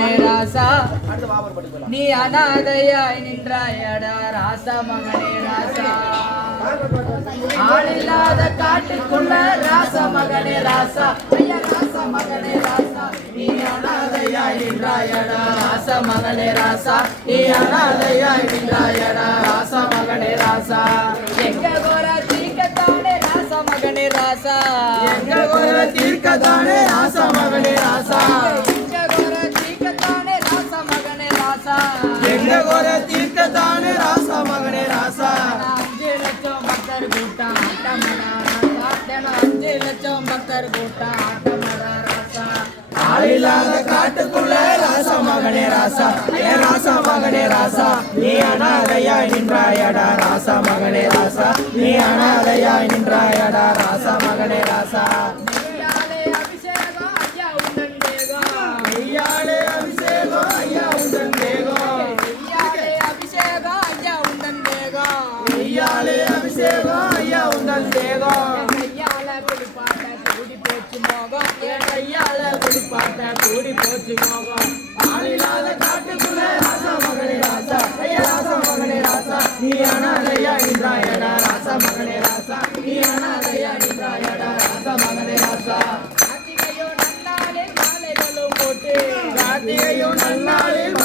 மகனே ராசா நீ அனாதையாய் நின்றாயடா ராசா மகனே ராசா ஆளில்லாத காட்டுக்குள்ள ராசா மகனே ராசா ஐயா ராசா மகனே ராசா நீ அனாதையாய் நின்றாயடா ராசா மகனே ராசா நீ அனாதையாய் நின்றாயடா ராசா மகனே ராசா எங்க கோர தீர்க்கத்தானே ராசா மகனே ராசா எங்க கோர தீர்க்கத்தானே ராசா மகனே ராசா எங்க கோர தீர்க்கத்தானே ராசா மகனே ராசா எங்க கோர தீர்க்கத்தானே ராசா மகனே ராசா 5 லட்சம் பக்தர் கூட்டம் ஆட்டமடா ராசா 5 லட்சம் பக்தர் கூட்டம் ஆட்டமடா ராசா ஆளில்லாத காட்டுக்குள்ள ராசா மகனே ராசா ஏ ராசா மகனே ராசா நீ அனாதையாய் நின்றாயடா ராசா மகனே ராசா நீ அனாதையாய் நின்றாயடா ராசா மகனே ராசா மெய்யாலே அபிஷேகம் ஐயா உந்தன் தேகம் மெய்யாலே அபிஷேகம் ஐயா உந்தன் தேகம் மெய்யாலே அபிஷேகம் ஐயா உந்தன் தேகம் மெய்யாலே அபிஷேகம் ஐயா உந்தன் தேகம் கையால குளிப்பாட்ட கூடி போச்சு மோகம் என் கையால குளிப்பாட்ட கூடி போச்சு மோகம் ஆளில்லாத காட்டுக்குள்ள ராசா மகனே ராசா ஐயா ராசா மகனே ராசா நீ அனாதையா நின்றாயடா ராசா மகனே ராசா நீ அனாதையா நின்றாயடா ராசா மகனே ராசா கார்த்திகையோ நன்னாளில் மாலைகளும் போட்டு கார்த்திகையோ நன்னாளில்